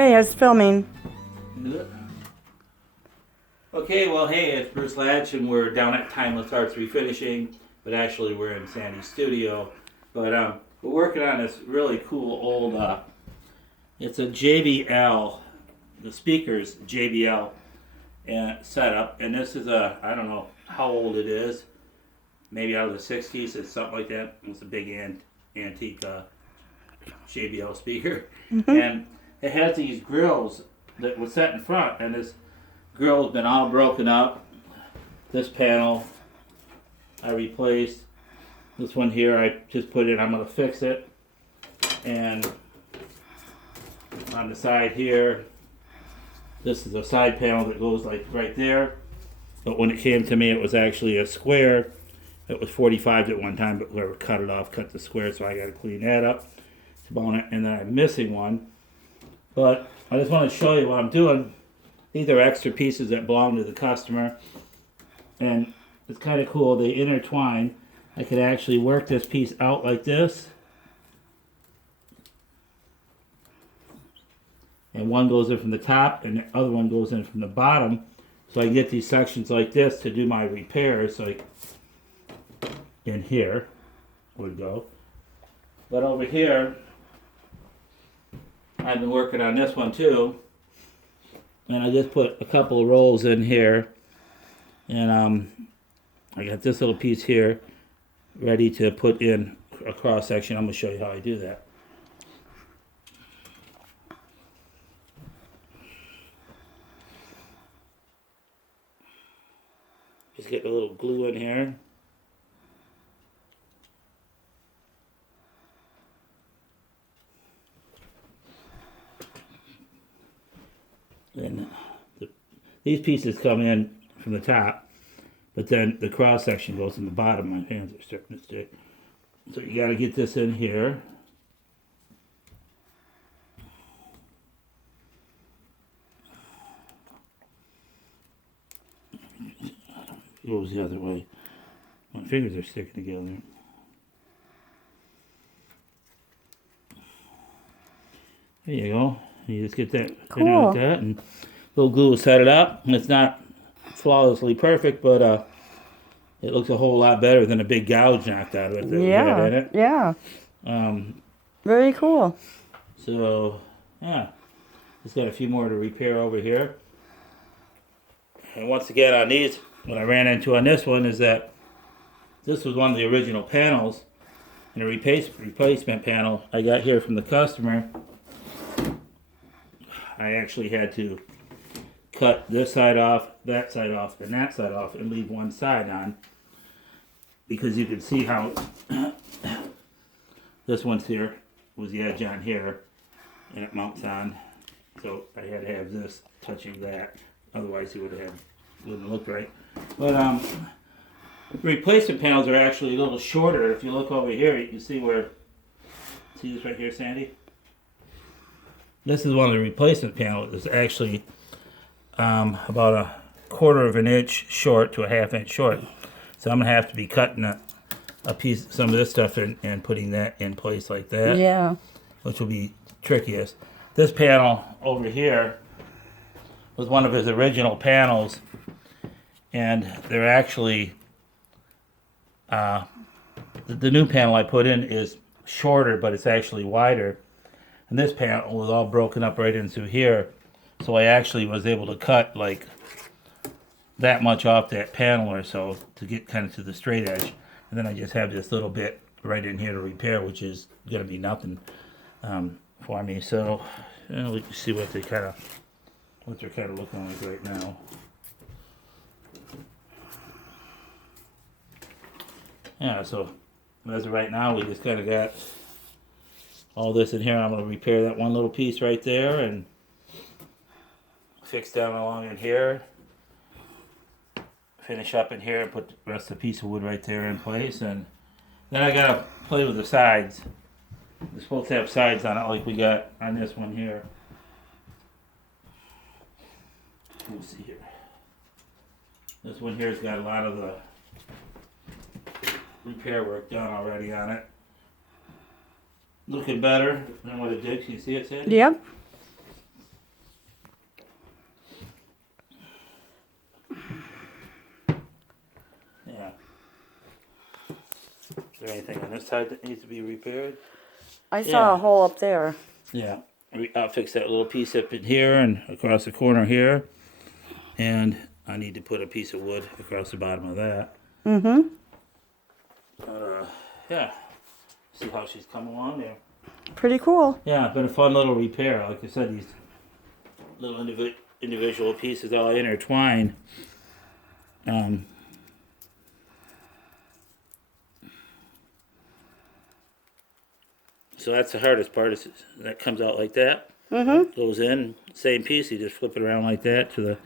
Okay, it's filming. Okay, well, hey, it's Bruce Latch, and we're down at Timeless Arts Refinishing, but actually we're in Sandy's studio. But we're working on this really cool old, it's a JBL, the speaker's JBL setup, and this is I don't know how old it is, maybe out of the 60s, it's something like that. It's a big antique JBL speaker, and it has these grills that was set in front, and this grill's been all broken up. This panel I replaced. This one here I just put in. I'm going to fix it. And on the side here, this is a side panel that goes like right there. But when it came to me, it was actually a square. It was 45 at one time, but whoever cut it off cut the square, so I got to clean that up. It's about it. And then I'm missing one. But I just want to show you what I'm doing. These are extra pieces that belong to the customer, and it's kind of cool. They intertwine. I could actually work this piece out like this, and one goes in from the top and the other one goes in from the bottom, so I can get these sections like this to do my repairs. Like in here would go, but over here I've been working on this one too. And I just put a couple of rolls in here, and I got this little piece here ready to put in a cross section. I'm going to show you how I do that. Just get a little glue in here. And these pieces come in from the top, but then the cross section goes in the bottom. My hands are starting to stick. So you got to get this in here. It goes the other way. My fingers are sticking together. There you go. You just get that in there like that, and little glue will set it up. And it's not flawlessly perfect, but it looks a whole lot better than a big gouge knocked out of it that we had in it. Yeah. Very cool. So, yeah. Just got a few more to repair over here. And once again on these, what I ran into on this one is that this was one of the original panels, and a replacement panel I got here from the customer. I actually had to cut this side off, that side off, and that side off, and leave one side on, because you can see how this one's here was the edge on here, and it mounts on. So I had to have this touching that, otherwise it wouldn't look right. But replacement panels are actually a little shorter. If you look over here, you can see see this right here, Sandy? This is one of the replacement panels. It's actually about a 1/4 of an inch short to a 1/2 inch short. So I'm going to have to be cutting a piece, some of this stuff and putting that in place like that. Yeah. Which will be trickiest. This panel over here was one of his original panels, and they're actually, the new panel I put in is shorter, but it's actually wider. And this panel was all broken up right into here. So I actually was able to cut like that much off that panel or so to get kind of to the straight edge. And then I just have this little bit right in here to repair, which is going to be nothing for me. So we can see what they're kind of looking like right now. Yeah, so as of right now, we just kind of got all this in here. I'm going to repair that one little piece right there and fix down along in here. Finish up in here and put the rest of the piece of wood right there in place. And then I got to play with the sides. They're supposed to have sides on it like we got on this one here. Let's see here. This one here's got a lot of the repair work done already on it. Looking better than what it did. Can you see it, Sandy? Yep. Is there anything on this side that needs to be repaired? I saw a Yeah. hole up there. Yeah. I'll fix that little piece up in here and across the corner here. And I need to put a piece of wood across the bottom of that. Mm-hmm. Yeah. See how she's come along there. Pretty cool. Yeah, been a fun little repair. Like I said, these little individual pieces all intertwine. So that's the hardest part. Is that comes out like that. Mm-hmm. Goes in, same piece. You just flip it around like that to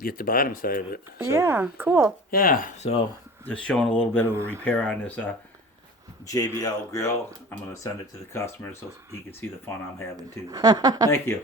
get the bottom side of it. So, Yeah, cool. yeah. So just showing a little bit of a repair on this JBL grill. I'm gonna send it to the customer so he can see the fun I'm having too. Thank you.